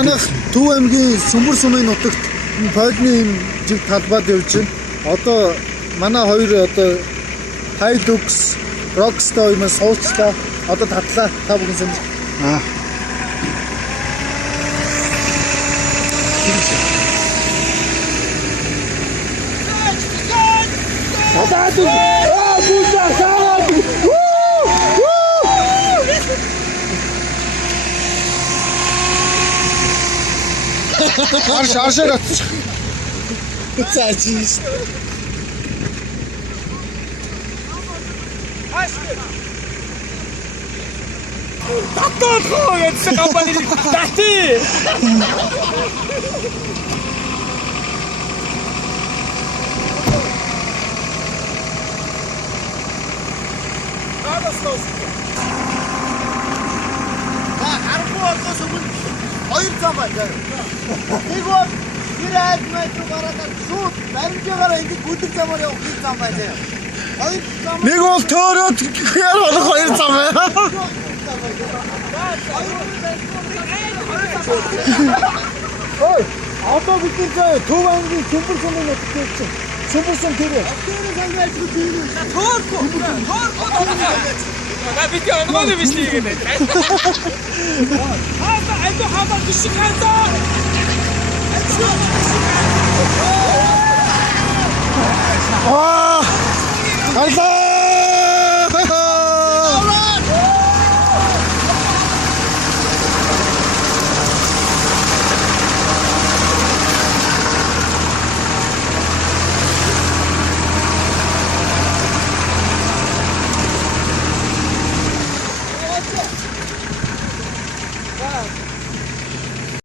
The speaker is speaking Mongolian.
Манайх Төв аймгийн Сүмбэр сумын нутагт пойдны юм жиг талбайд явж байна. Одоо манай хоёр одоо Hilux Rockstar юм суучлаа. Одоо татлаа та бүхэн сонир. Аршаар атчих. Цаачиж. Татаа яцсан компани тати. Харахгүй болоос өмнө хоёр зам байна. Нэг бол тэр айлмайд гараад шууд баримжаагаар ингэ гүдэг замаар явах нэг зам байна. Хоёр зам. Нэг бол төөрөөд хэр болох хоёр зам байна. Ой, одоо бид тэр Төв аймгийн Сүмбэр сумын нутагт явж байна. Сүмбэр сум тэрээ. Тэр сангаалж үзээ. Төөрхөө. Na bitte auch noch nicht liegen. Aber geschickt. Ah! Alter!